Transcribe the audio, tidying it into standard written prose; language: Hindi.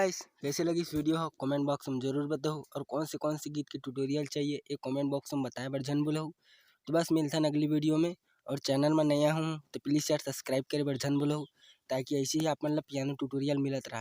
गाइस, कैसे लगी इस वीडियो हो कमेंट बॉक्स में जरूर बताओ। और कौन से गीत के ट्यूटोरियल चाहिए ये कमेंट बॉक्स में बताए बर झन बोलो। तो बस मिलता है अगली वीडियो में। और चैनल में नया हूँ तो प्लीज़ यार सब्सक्राइब करे बर झन बोलो, ताकि ऐसे ही आप मतलब पियानो ट्यूटोरियल मिलत रहा।